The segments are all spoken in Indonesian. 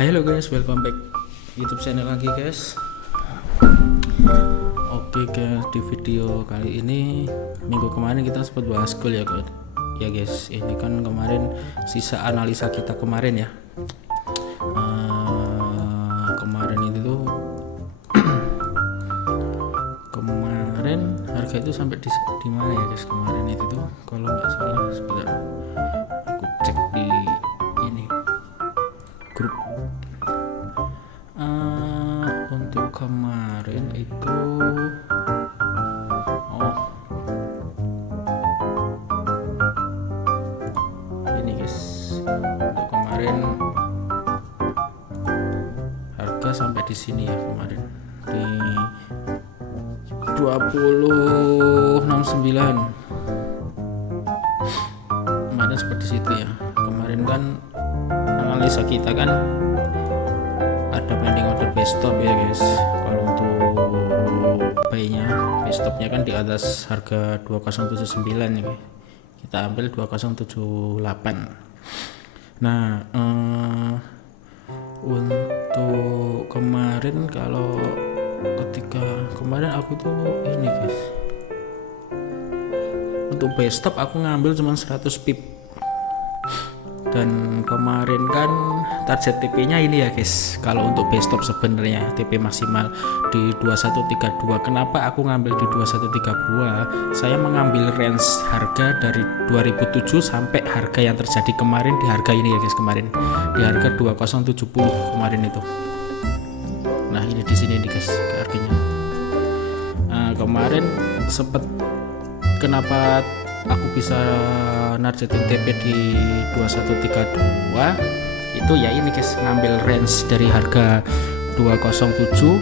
Halo guys, welcome back YouTube channel lagi guys. Oke guys, di video kali ini minggu kemarin kita sempat bahas goal ya guys. Ya guys, ini kan kemarin sisa analisa kita kemarin ya. Kemarin itu tuh kemarin harga itu sampai di mana ya guys? Kemarin itu tuh kalau nggak salah sebentar aku cek di ini grup. Untuk kemarin itu ini guys, untuk kemarin harga sampai di sini ya, kemarin di 2069 kemarin seperti situ ya. Kemarin kan analisa kita kan ada pending order base stop ya guys. Kalau untuk buy-nya, base stopnya kan di atas harga 2079 ya guys. Kita ambil 2078. Nah untuk kemarin, kalau ketika kemarin aku tuh ini guys, untuk buy stop aku ngambil cuma 100 pip. Dan kemarin kan target TP nya ini ya guys, kalau untuk buy stop sebenarnya TP maksimal di 2132. Kenapa aku ngambil di 2132? Saya mengambil range harga dari 2007 sampai harga yang terjadi kemarin di harga ini ya guys, kemarin di harga 2070 kemarin itu. Nah ini di sini nih guys harganya. Kemarin sempet, kenapa aku bisa nargetin TP di 2132 itu ya ini guys, ngambil range dari harga 207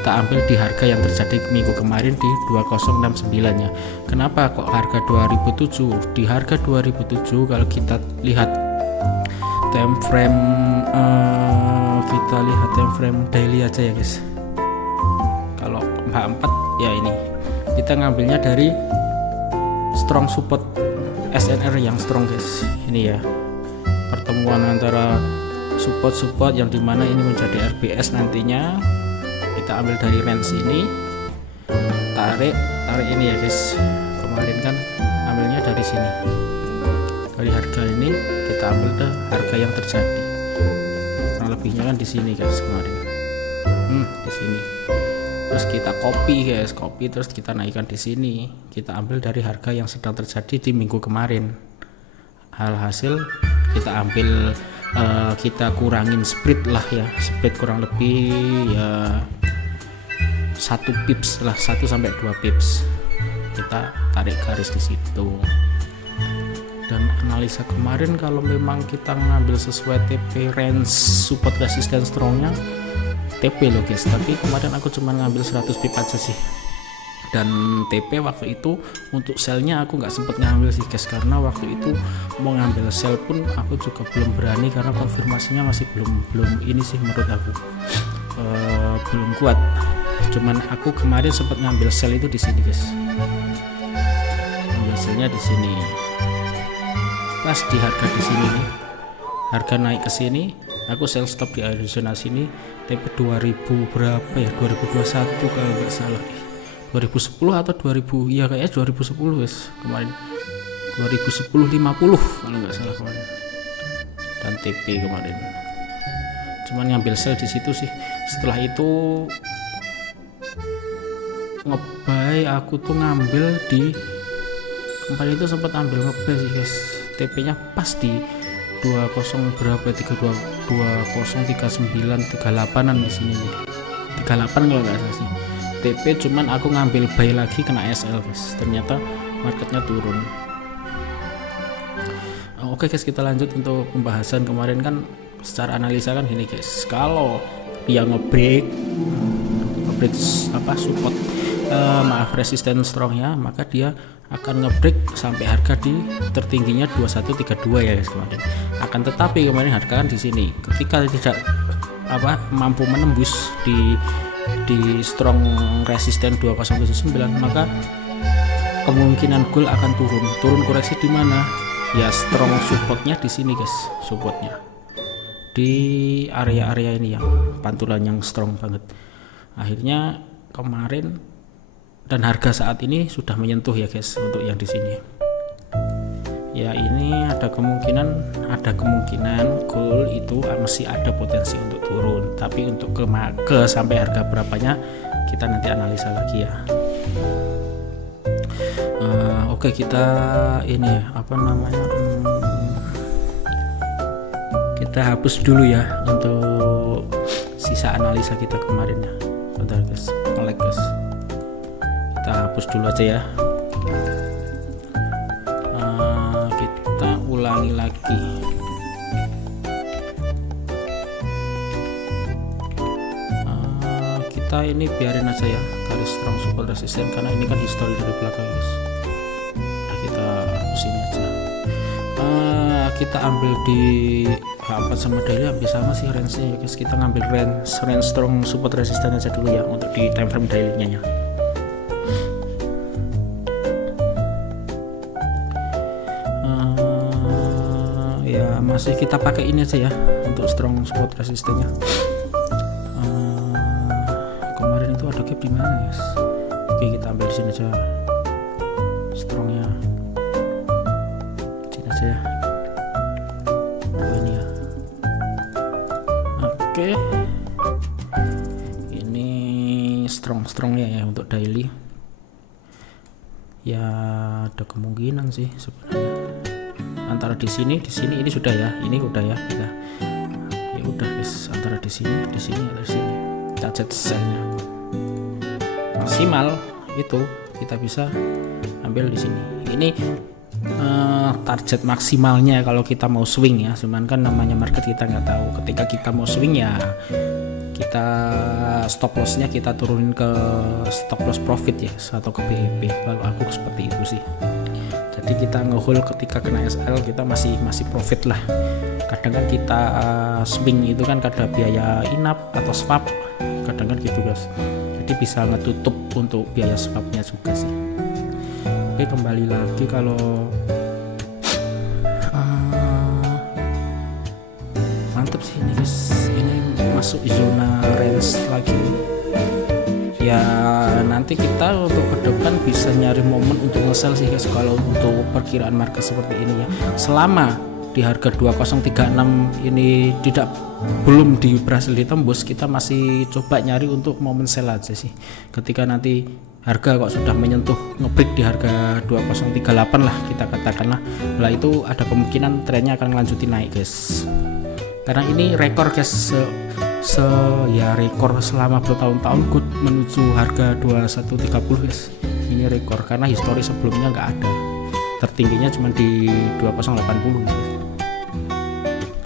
kita ambil di harga yang terjadi minggu kemarin di 2069 ya. Kenapa kok harga 2007? Di harga 2007 kalau kita lihat time frame, kita lihat time frame daily aja ya guys. Kalau H4 ya ini kita ngambilnya dari strong support SNR yang strong guys. Ini ya pertemuan antara support yang dimana ini menjadi RBS nantinya. Kita ambil dari range ini, tarik ini ya guys. Kemarin kan ambilnya dari sini, dari harga ini kita ambil ke harga yang terjadi. Kurang lebihnya kan di sini guys kemarin. Di sini. Terus kita copy terus kita naikkan di sini. Kita ambil dari harga yang sedang terjadi di minggu kemarin. Alhasil kita ambil, kita kurangin spread lah ya, spread kurang lebih ya 1 pips lah, 1 sampai 2 pips. Kita tarik garis di situ. Dan analisa kemarin kalau memang kita ngambil sesuai TP range support resistance strongnya TP loh guys, tapi kemarin aku cuma ngambil 100 pip aja sih. Dan TP waktu itu untuk sellnya aku nggak sempet ngambil sih guys, karena waktu itu mau ngambil sell pun aku juga belum berani karena konfirmasinya masih belum ini sih menurut aku, belum kuat. Cuman aku kemarin sempat ngambil sell itu di sini guys, ngambil sellnya di sini pas di harga di sini nih, harga naik ke sini aku sell stop di Arizona sini. TP 2000 berapa ya, 2021 kalau nggak salah, 2010 atau 2000 ya, kayaknya 2010 guys kemarin, 2010 50 kalau nggak salah kemarin. Dan TP kemarin cuman ngambil sell di situ sih. Setelah itu ngebuy, aku tuh ngambil di kemarin itu sempat ambil ngebuy sih guys. TP nya pas di 20 berapa, 203938an di sini nih, 38 kalau nggak salah sih TP. Cuman aku ngambil buy lagi kena SL guys, ternyata marketnya turun. Oke guys, kita lanjut untuk pembahasan. Kemarin kan secara analisa kan gini guys, kalau dia ngebreak support, resisten strongnya, maka dia akan ngebreak sampai harga di tertingginya 2132 ya guys kemarin. Akan tetapi kemarin harga kan di sini, ketika tidak mampu menembus di strong resisten 2079, maka kemungkinan gold akan turun koreksi di mana ya, strong supportnya di sini guys, supportnya di area-area ini yang pantulan yang strong banget. Akhirnya kemarin dan harga saat ini sudah menyentuh ya guys untuk yang di sini. Ya ini ada kemungkinan gold itu masih ada potensi untuk turun, tapi untuk ke sampai harga berapanya kita nanti analisa lagi ya. Oke, kita ini apa namanya, kita hapus dulu ya untuk sisa analisa kita kemarin ya. Bentar guys, nge-lag guys, kita hapus dulu aja ya. Kita ulangi lagi. Kita ini biarin aja ya garis strong support resisten karena ini kan history dari belakang guys. Nah, kita hapus ini aja. Kita ambil di H4 sama daily hampir sama sih range-nya ya guys. Kita ngambil range strong support resisten aja dulu ya untuk di time frame daily-nya ya. Ya masih kita pakai ini aja ya untuk strong support resistennya. Kemarin itu ada gap di mana guys? Oke, kita ambil di sini aja strongnya, sini aja ya. Ini ya. Oke, ini strongnya ya untuk daily. Ya ada kemungkinan sih sebenarnya antara di sini ini sudah ya, ini udah ya, kita ya udah guys, antara di sini atau di sini target selnya maksimal itu kita bisa ambil di sini. Ini target maksimalnya kalau kita mau swing ya, cuman kan namanya market kita nggak tahu. Ketika kita mau swing ya kita stop lossnya kita turunin ke stop loss profit ya atau ke BEP. Kalau aku seperti itu sih. Jadi kita ngehold ketika kena SL kita masih profit lah. Kadang kan kita swing itu kan ada biaya inap atau swap, kadang kan gitu guys. Jadi bisa ngetutup untuk biaya swapnya juga sih. Oke, kembali lagi kalau mantep sih ini guys, ini masuk zona range lagi. Ya nanti kita untuk ke depan bisa nyari momen untuk nge-sell sih guys kalau untuk perkiraan market seperti ini ya. Selama di harga 2036 ini belum berhasil ditembus, kita masih coba nyari untuk momen sell aja sih. Ketika nanti harga kok sudah menyentuh ngebreak di harga 2038 lah kita katakanlah, lah itu ada kemungkinan trennya akan lanjutin naik guys. Karena ini rekor guys, ya rekor selama bertahun-tahun good menuju harga 2130 guys. Ini rekor karena histori sebelumnya nggak ada, tertingginya cuma di 2080 guys.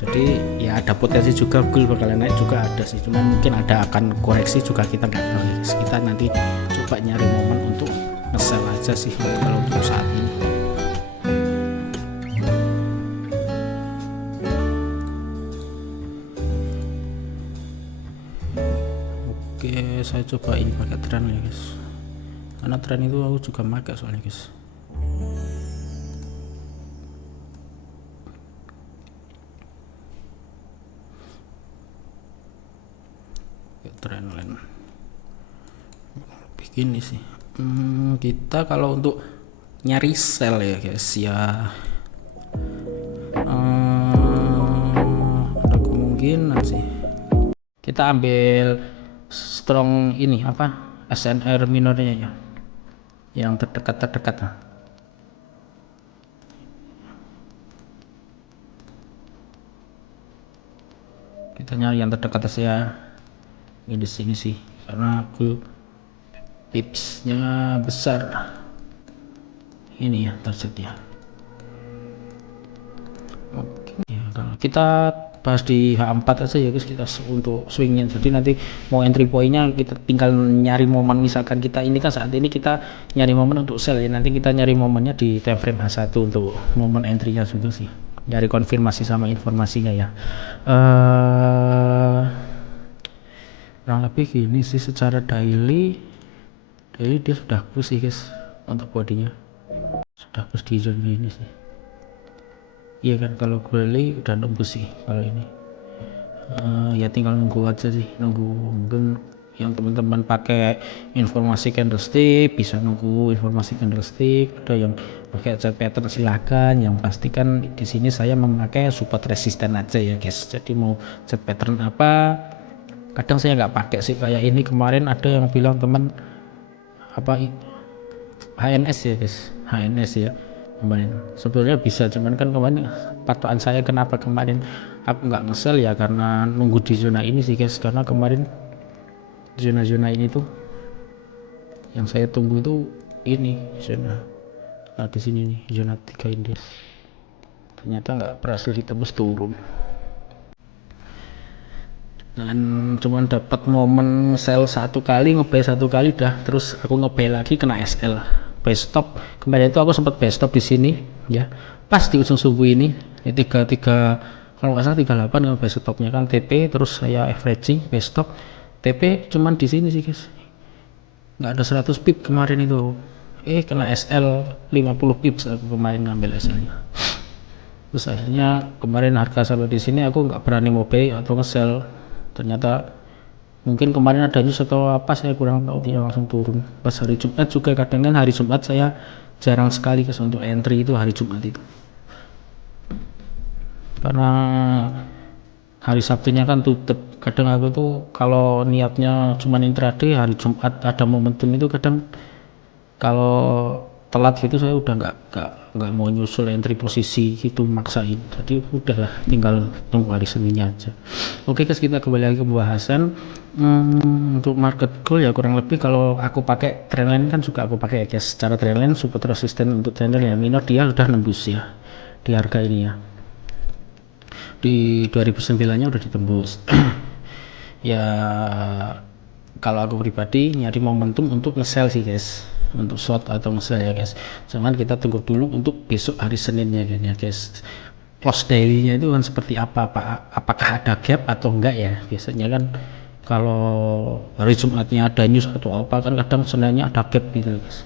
Jadi ya ada potensi juga gold bakalan naik juga ada sih, cuman mungkin ada akan koreksi juga kita nggak tahu guys. Kita nanti coba nyari momen untuk nge-sell aja sih kalau untuk saat ini. Oke, saya coba ini pakai tren ya guys, karena tren itu aku juga pakai soalnya guys. Tren lain begini sih. Kita kalau untuk nyari sell ya guys ya, ada kemungkinan sih kita ambil strong ini apa SNR minornya ya, yang terdekat kita nyari yang terdekat aja ini di sini sih, karena aku tipsnya besar ini ya targetnya. Oke ya, kalau kita bahas di H4 aja ya guys, kita untuk swingnya. Jadi nanti mau entry pointnya kita tinggal nyari momen, misalkan kita ini kan saat ini kita nyari momen untuk sell ya, nanti kita nyari momennya di time frame H1 untuk momen entry-nya gitu sih, nyari konfirmasi sama informasinya ya. Kurang lebih gini sih secara daily dia sudah push sih guys, untuk bodinya sudah push di zone ini sih. Iya kan, kalau daily udah nembus sih kalau ini. Ya tinggal nunggu aja sih, nunggu mungkin yang teman-teman pakai informasi candlestick bisa nunggu informasi candlestick, ada yang pakai chart pattern silakan, yang pasti kan di sini saya memakai support resisten aja ya guys. Jadi mau chart pattern apa kadang saya nggak pakai sih, kayak ini kemarin ada yang bilang teman apa HNS ya guys, HNS ya kemarin sebetulnya bisa, cuman kan kemarin patokan saya kenapa kemarin aku nggak ngesel ya karena nunggu di zona ini sih guys, karena kemarin zona-zona ini tuh yang saya tunggu itu ini zona, nah di sini nih zona 3 ini ternyata nggak berhasil ditembus turun, dan cuman dapat momen sell satu kali, nge-buy satu kali dah, terus aku nge-buy lagi kena SL buy stop. Kemarin itu aku sempat buy stop di sini ya, pas di ujung subuh ini 33 kalau nggak salah 38 buy stopnya kan TP, terus saya averaging buy stop TP cuman di sini sih guys, nggak ada 100 pip kemarin itu, kena SL 50 pips aku kemarin ngambil SL nya. Terus akhirnya kemarin harga sampai di sini aku nggak berani mau buy atau nge-sell, ternyata mungkin kemarin ada news atau apa saya kurang tahu, dia langsung turun pas hari Jumat juga. Kadang kan hari Jumat saya jarang sekali ke untuk entry itu hari Jumat itu, karena hari Sabtunya kan tutup. Kadang aku tuh kalau niatnya cuma intraday hari Jumat ada momentum itu, kadang kalau telat gitu saya udah nggak mau nyusul entry posisi itu, maksain, jadi udahlah tinggal tunggu hari Seninnya aja. Oke guys, kita kembali lagi ke pembahasan. Untuk market goal ya kurang lebih kalau aku pakai trendline kan juga aku pakai ya guys, secara trendline support resisten untuk trendline yang minor dia udah nembus ya di harga ini ya, di 2009 nya udah ditembus. Ya kalau aku pribadi nyari momentum untuk nge-sell sih guys, untuk short atau nge-sell ya guys, cuman kita tunggu dulu untuk besok hari Seninnya kan ya guys, close daily-nya itu kan seperti apa, apakah ada gap atau enggak ya. Biasanya kan kalau hari Jumatnya ada news atau apa kan kadang Seninnya ada gap gitu guys,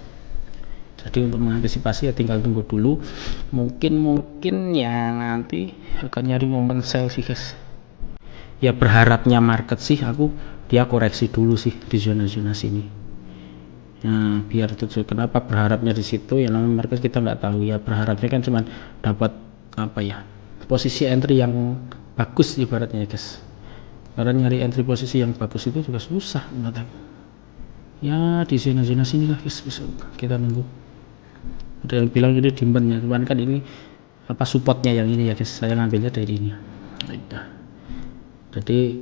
jadi untuk mengantisipasi ya tinggal tunggu dulu, mungkin ya nanti akan nyari momen sell sih guys. Ya berharapnya market sih aku dia koreksi dulu sih di zona-zona sini. Nah biar tujuh, kenapa berharapnya di situ ya, namanya market kita nggak tahu ya, berharapnya kan cuman dapat apa ya, posisi entry yang bagus ibaratnya guys, karena nyari entry posisi yang bagus itu juga susah menurut aku ya. Di zona-zona sini lah guys bisa kita nunggu. Ada yang bilang ini dimbennya, cuman kan ini apa supportnya yang ini ya guys, saya ngambilnya dari ini. Jadi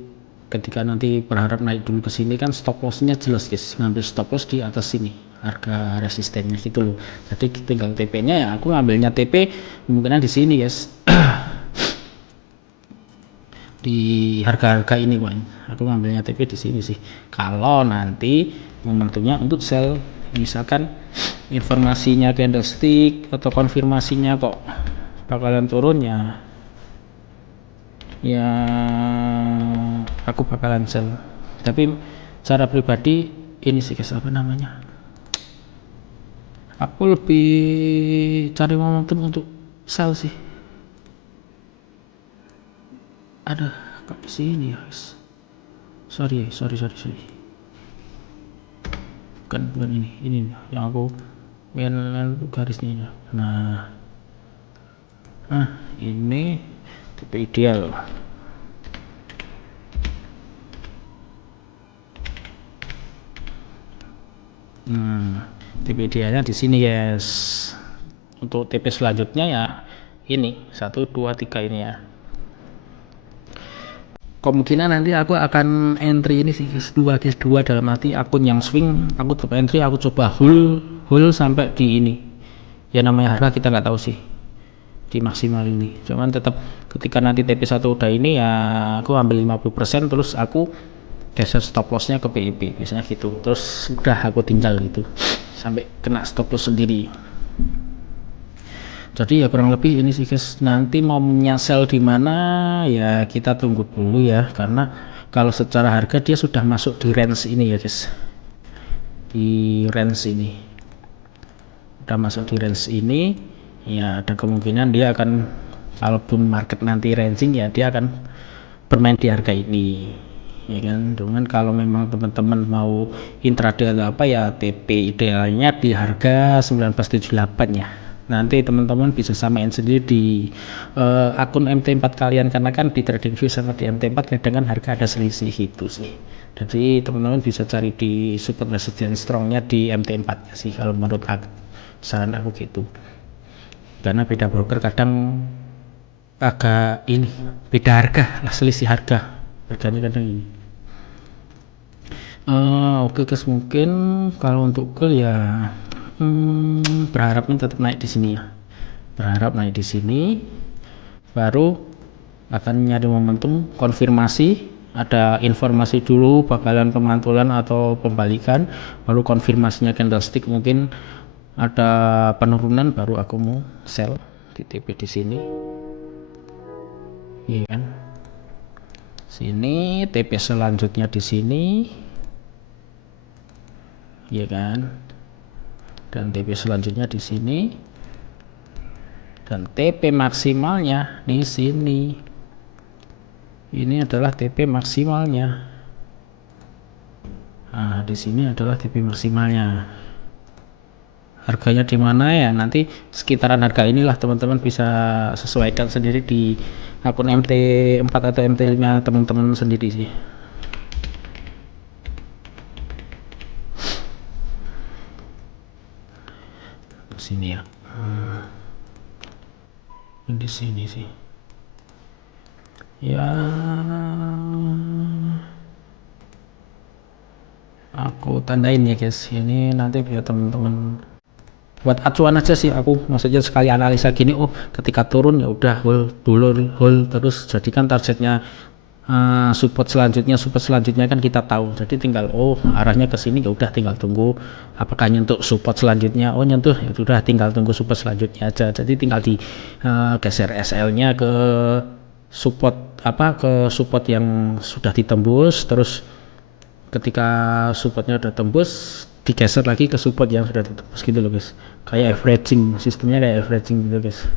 ketika nanti berharap naik dulu ke sini kan stop lossnya jelas guys, ngambil stop loss di atas sini harga resistennya gitu loh. Jadi tinggal TP nya ya aku ngambilnya TP kemungkinan di sini guys. Di harga-harga ini aku ngambilnya TP di sini sih, kalau nanti momentumnya untuk sell, misalkan informasinya candlestick atau konfirmasinya kok bakalan turun ya aku bakalan sell. Tapi cara pribadi ini sih guys, apa namanya, aku lebih cari momentum untuk sell sih. Ada kok di sini ya guys, sorry bukan ini yang aku main garisnya. Nah ini tipe ideal. TP idealnya di sini guys. Untuk TP selanjutnya ya ini 1 2 3 ini ya. Kemungkinan nanti aku akan entry ini sih guys, 2 dalam arti akun yang swing aku tetap entry, aku coba hold sampai di ini ya, namanya harga kita nggak tahu sih di maksimal ini, cuman tetap ketika nanti TP1 udah ini ya aku ambil 50% terus aku geser stop lossnya ke PIP biasanya gitu, terus udah aku tinggal gitu sampai kena stop loss sendiri. Jadi ya kurang lebih ini sih guys, nanti mau sell di mana ya kita tunggu dulu ya, karena kalau secara harga dia sudah masuk di range ini ya guys, di range ini udah masuk di range ini ya, ada kemungkinan dia akan, kalaupun market nanti ranging ya dia akan bermain di harga ini, ya kan. Dengan kalau memang teman-teman mau intraday atau apa ya, TP idealnya di harga 1978 ya. Nanti teman-teman bisa samain sendiri di akun MT4 kalian, karena kan di TradingView sama di MT4 kadang kan harga ada selisih itu sih. Jadi teman-teman bisa cari di support resistance strongnya di MT4 ya sih, kalau menurut aku, saran aku gitu. Karena beda broker kadang agak ini, beda harga lah, selisih harganya kadang ini. Oke guys, mungkin kalau untuk gold ya berharapnya tetap naik di sini ya, berharap naik di sini, baru akan nyari momentum konfirmasi, ada informasi dulu bakalan pemantulan atau pembalikan, baru konfirmasinya candlestick mungkin ada penurunan, baru aku mau sell di TP di sini, iya kan. Sini TP selanjutnya di sini, iya kan, dan TP selanjutnya di sini, dan TP maksimalnya di sini. Ini adalah TP maksimalnya. Nah, di sini adalah TP maksimalnya. Harganya di mana ya, nanti sekitaran harga inilah teman-teman bisa sesuaikan sendiri di akun MT4 atau MT5 teman-teman sendiri sih. Sini ya. Di sini sih. Ya, aku tandain ya guys. Ini nanti biar teman-teman buat acuan aja sih, aku maksudnya sekali analisa gini, oh ketika turun ya udah hold dulu, hold terus, jadikan targetnya support selanjutnya kan kita tahu, jadi tinggal oh arahnya ke sini ya udah tinggal tunggu apakah nyentuh support selanjutnya, oh nyentuh ya udah tinggal tunggu support selanjutnya aja, jadi tinggal di geser SL nya ke support ke support yang sudah ditembus, terus ketika supportnya udah tembus digeser lagi ke support yang sudah ditembus gitu loh guys, kayak averaging, sistemnya kayak averaging gitu guys.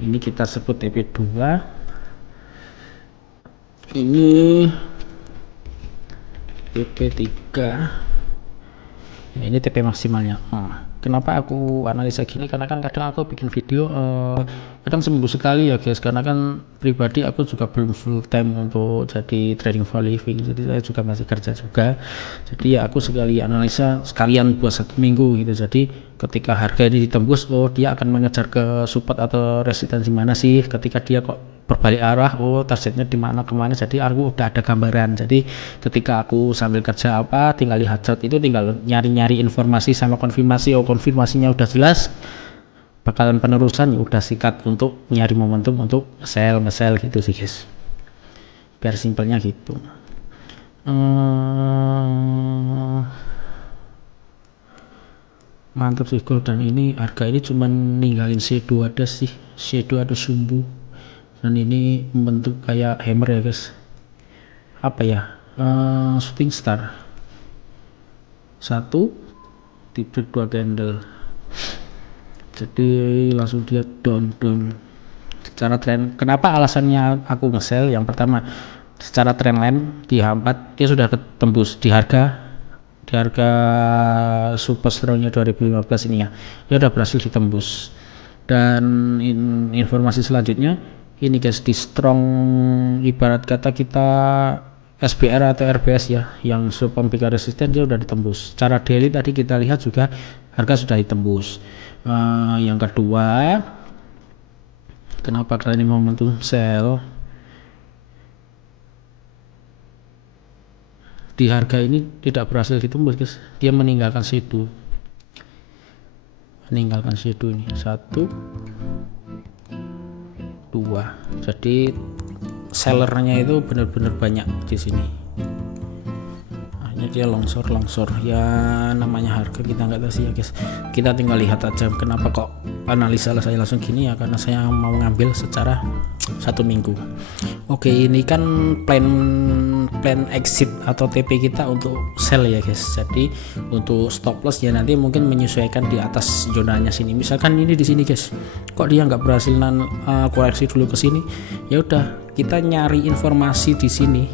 Ini kita sebut TP2, ini TP3, ini TP maksimalnya. Kenapa aku analisa gini, karena kan kadang aku bikin video kadang seminggu sekali ya guys, karena kan pribadi aku juga belum full time untuk jadi trading for living, jadi saya juga masih kerja juga, jadi ya aku sekali analisa sekalian buat 1 minggu gitu. Jadi ketika harga ini ditembus, oh dia akan mengejar ke support atau resistensi mana sih, ketika dia kok berbalik arah, oh targetnya di mana kemana, jadi aku udah ada gambaran. Jadi ketika aku sambil kerja tinggal lihat chart itu, tinggal nyari-nyari informasi sama konfirmasi, oh konfirmasinya udah jelas bakalan penerusan, ya udah sikat untuk nyari momentum untuk nge-sell gitu sih guys, biar simpelnya gitu. Mantap sih gold, dan ini harga ini cuman ninggalin shadow ada sih, shadow ada sumbu, dan ini membentuk kayak hammer ya guys, apa ya, shooting star, 1 tipe 2 candle, jadi langsung dia down secara tren. Kenapa alasannya aku nge-sell? Yang pertama, secara trendline di H4 dia sudah ketembus di harga super strongnya 2015 ini ya, dia udah berhasil ditembus. Dan informasi selanjutnya ini guys, di strong, ibarat kata kita SBR atau RBS ya, yang support bigger resisten, dia udah ditembus. Secara daily tadi kita lihat juga harga sudah ditembus. Yang kedua, kenapa kali ini momentum sell? Di harga ini tidak berhasil ditembus guys, dia meninggalkan shadow ini 1 2, jadi sellernya itu benar-benar banyak di sini. Hanya dia longsor ya, namanya harga kita nggak tahu sih ya guys, kita tinggal lihat aja kenapa kok analisa saya langsung gini ya, karena saya mau ngambil secara 1 minggu. Oke, ini kan plan exit atau TP kita untuk sell ya guys. Jadi untuk stop loss ya nanti mungkin menyesuaikan di atas zonanya sini. Misalkan ini di sini guys, kok dia nggak berhasil koreksi dulu ke sini, ya udah kita nyari informasi di sini.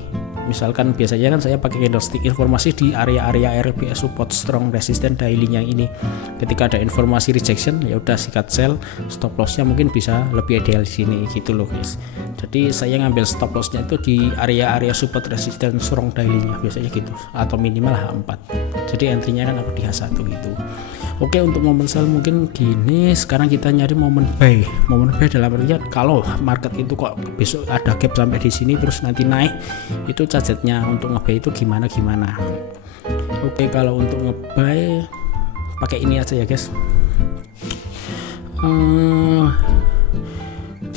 Misalkan biasanya kan saya pakai candlestick, informasi di area-area RBS support, strong, resisten, daily-nya ini. Ketika ada informasi rejection ya udah sikat sell, stop loss-nya mungkin bisa lebih ideal di sini gitu loh guys. Jadi saya ngambil stop loss-nya itu di area-area support, resisten, strong, daily-nya biasanya gitu, atau minimal H4. Jadi entry-nya kan aku di H1 gitu. Oke, untuk momen sell mungkin gini. Sekarang kita nyari momen buy. Momen buy dalam artian kalau market itu kok besok ada gap sampai di sini terus nanti naik, itu targetnya untuk nge-buy itu gimana. Oke, kalau untuk nge-buy pakai ini aja ya guys.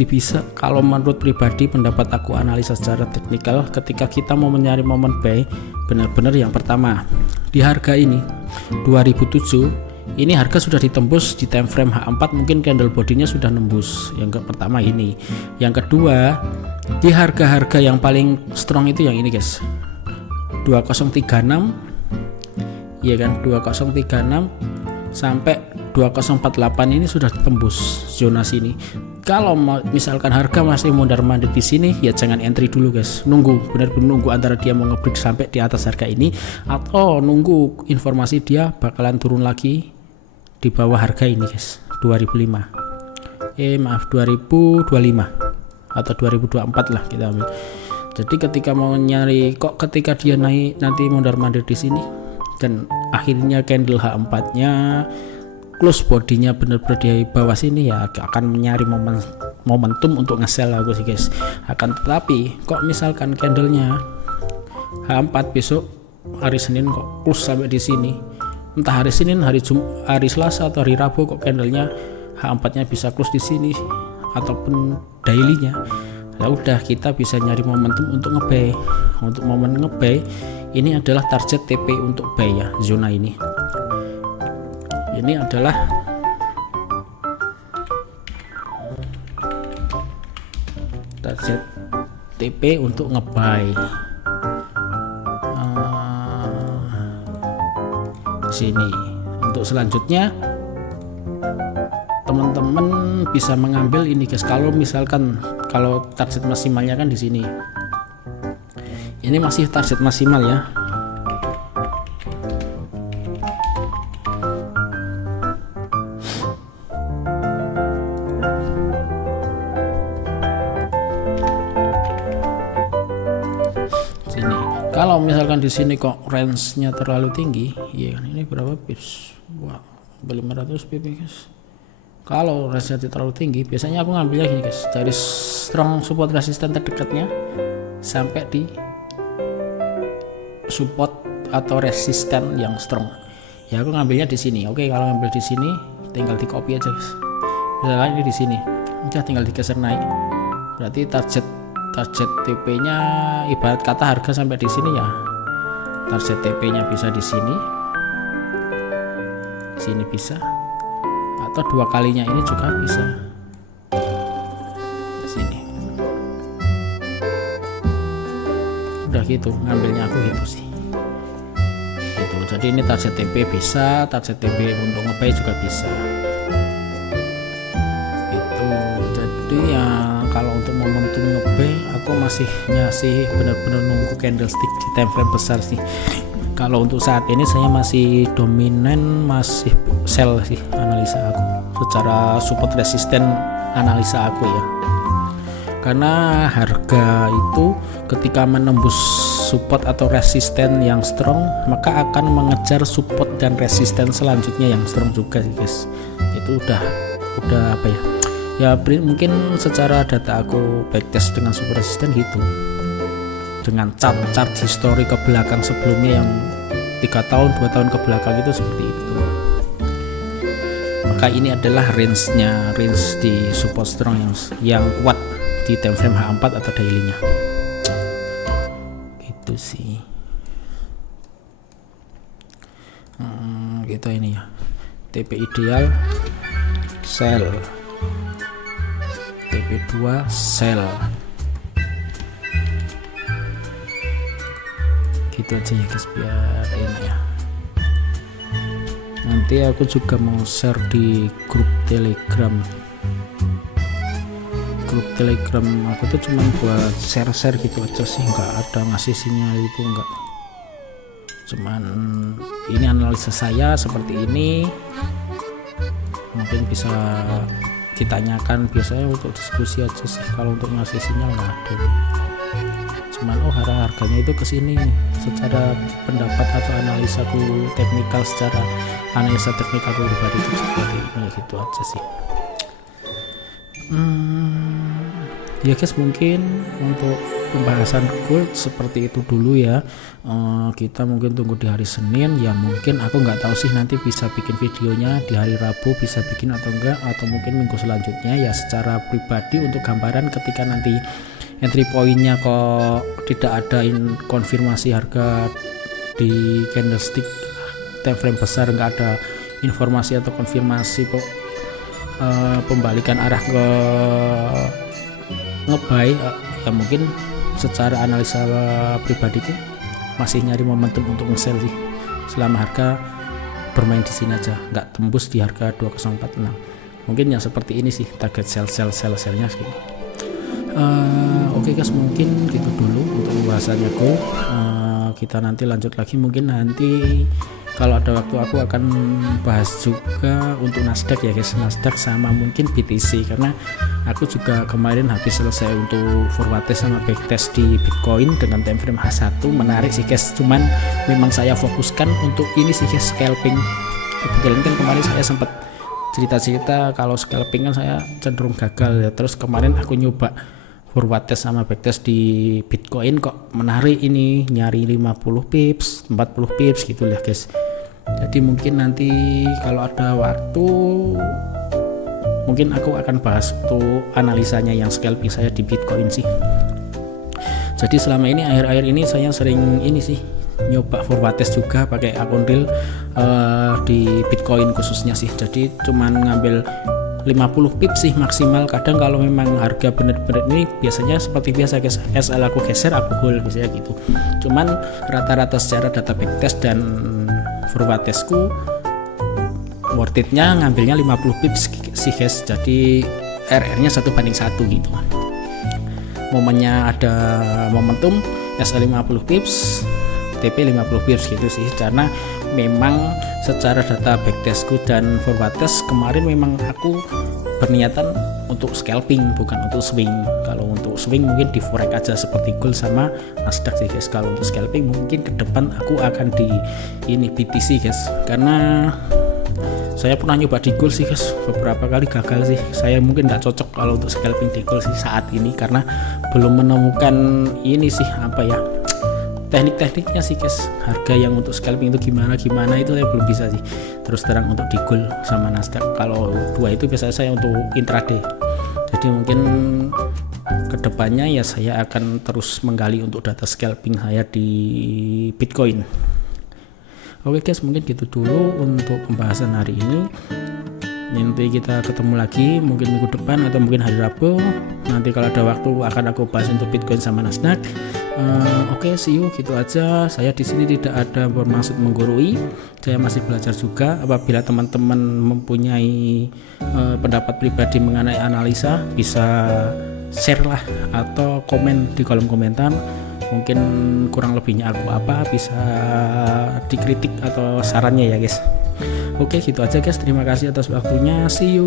Bisa, kalau menurut pribadi pendapat aku analisa secara teknikal, ketika kita mau mencari momen buy, benar-benar yang pertama di harga ini 2007 ini harga sudah ditembus di time frame H4, mungkin candle bodinya sudah nembus. Yang pertama ini. Yang kedua, di harga-harga yang paling strong itu yang ini guys, 2036 ya kan, 2036 sampai 2048 ini sudah tembus zona sini. Kalau misalkan harga masih mondar-mandir di sini, ya jangan entry dulu guys. Benar-benar nunggu antara dia mau nge-break sampai di atas harga ini, atau nunggu informasi dia bakalan turun lagi di bawah harga ini guys, 2025 atau 2024 lah kita ambil. Jadi ketika mau nyari, kok ketika dia naik nanti mondar-mandir di sini dan akhirnya candle H4 nya close bodinya benar-benar di bawah sini, ya akan mencari momentum untuk nge-sell aku sih guys. Akan tetapi kok misalkan candlenya H4 besok hari Senin kok close sampai di sini, entah hari Senin, hari Selasa atau hari Rabu kok candlenya H4 nya bisa close di sini ataupun daily-nya, ya udah kita bisa nyari momentum untuk nge-buy. Untuk momen nge-buy ini adalah target TP untuk buy ya, zona ini. Ini adalah target TP untuk nge-buy. Sini. Untuk selanjutnya teman-teman bisa mengambil ini guys. Kalau misalkan target maksimalnya kan di sini. Ini masih target maksimal ya. Kalau misalkan di sini kok range-nya terlalu tinggi, ya kan, ini berapa pips? Wah, 500 pips guys. Kalau range-nya terlalu tinggi, biasanya aku ngambilnya gini guys, dari strong support resisten terdekatnya sampai di support atau resisten yang strong. Ya aku ngambilnya di sini. Oke, kalau ngambil di sini tinggal di copy aja guys. Misalkan ini di sini, udah tinggal digeser naik. Berarti target TP-nya ibarat kata harga sampai di sini ya. Target TP-nya bisa di sini. Sini bisa. Atau 2 kalinya ini juga bisa. Sini. Udah gitu, ngambilnya aku gitu sih. Gitu. Jadi ini target TP bisa, target TP untuk nge-buy juga bisa. Itu. Jadi ya kalau untuk momentum nge-buy aku masih benar-benar nunggu candlestick di time frame besar sih. Kalau untuk saat ini saya masih dominan, masih sell sih analisa aku secara support resisten analisa aku ya. Karena harga itu ketika menembus support atau resisten yang strong, maka akan mengejar support dan resisten selanjutnya yang strong juga sih guys. Itu udah apa ya, mungkin secara data aku backtest dengan super resisten gitu, dengan chart histori ke belakang sebelumnya yang 3 tahun 2 tahun ke belakang itu seperti itu. Maka ini adalah range di support strong yang kuat di time frame H4 atau daily-nya gitu sih. Gitu ini ya, TP ideal sell, TP2 sell. Gitu aja ya guys, biar enak ya. Nanti aku juga mau share di grup Telegram. Grup Telegram aku tuh cuma buat share-share gitu aja sih, nggak ada ngasih sinyal itu, enggak. Cuman ini analisa saya seperti ini, mungkin bisa ditanyakan, biasanya untuk diskusi aja sih. Kalau untuk ngasih sinyal nggak ada. Cuman harganya itu kesini secara pendapat atau analisaku teknikal, secara analisa teknikal pribadi itu seperti ini, gitu aja sih. Ya guys, mungkin untuk pembahasan gold seperti itu dulu ya. Kita mungkin tunggu di hari Senin ya, mungkin aku nggak tahu sih nanti bisa bikin videonya di hari Rabu, bisa bikin atau enggak, atau mungkin minggu selanjutnya ya. Secara pribadi untuk gambaran ketika nanti entry pointnya kok tidak ada konfirmasi harga di candlestick time frame besar, nggak ada informasi atau konfirmasi kok pembalikan arah ke ngebuy, ya mungkin secara analisa pribadiku masih nyari momentum untuk nge-sell sih, selama harga bermain di sini aja, nggak tembus di harga 2046. Mungkin yang seperti ini sih target sell-nya sih. Oke guys, mungkin gitu dulu untuk pembahasannya gold. Kita nanti lanjut lagi, mungkin nanti kalau ada waktu aku akan bahas juga untuk Nasdaq ya guys, Nasdaq sama mungkin BTC, karena aku juga kemarin habis selesai untuk forward test sama backtest di Bitcoin dengan time frame H1, menarik sih guys. Cuman memang saya fokuskan untuk ini sih guys, scalping. Kebetulan kan kemarin saya sempat cerita-cerita kalau scalping kan saya cenderung gagal ya. Terus kemarin aku nyoba forward test sama backtest di Bitcoin, kok menarik ini, nyari 50 pips 40 pips gitu lah guys. Jadi mungkin nanti kalau ada waktu mungkin aku akan bahas untuk analisanya yang scalping saya di Bitcoin sih. Jadi selama ini akhir-akhir ini saya sering ini sih nyoba forward test juga pakai akun real di Bitcoin khususnya sih. Jadi cuman ngambil 50 pips sih maksimal. Kadang kalau memang harga bener-bener ini biasanya seperti biasa guys, SL aku geser aku hold biasanya gitu. Cuman rata-rata secara data backtest dan forward testku worth it-nya ngambilnya 50 pips sih guys. Jadi RR-nya 1:1 gitu. Momennya ada momentum SL 50 pips, TP 50 pips gitu sih. Karena memang secara data backtestku dan forward test kemarin memang aku berniatan untuk scalping bukan untuk swing. Kalau untuk swing mungkin di forex aja seperti gold sama Nasdaq sih guys. Kalau untuk scalping mungkin ke depan aku akan di ini BTC guys, karena saya pernah nyoba di gold sih guys, beberapa kali gagal sih. Saya mungkin nggak cocok kalau untuk scalping di gold sih saat ini, karena belum menemukan ini sih apa ya, teknik-tekniknya sih guys. Harga yang untuk scalping itu gimana itu saya belum bisa sih terus terang untuk di gold sama Nasdaq. Kalau dua itu biasanya saya untuk intraday. Jadi mungkin kedepannya ya saya akan terus menggali untuk data scalping saya di Bitcoin. Oke guys, mungkin gitu dulu untuk pembahasan hari ini. Nanti kita ketemu lagi mungkin minggu depan atau mungkin hari Rabu. Nanti kalau ada waktu akan aku bahas untuk Bitcoin sama Nasdaq. Oke, see you, gitu aja. Saya di sini tidak ada bermaksud menggurui. Saya masih belajar juga. Apabila teman-teman mempunyai pendapat pribadi mengenai analisa, bisa share lah atau komen di kolom komentar. Mungkin kurang lebihnya aku apa, bisa dikritik atau sarannya ya guys. Oke, gitu aja guys. Terima kasih atas waktunya. See you.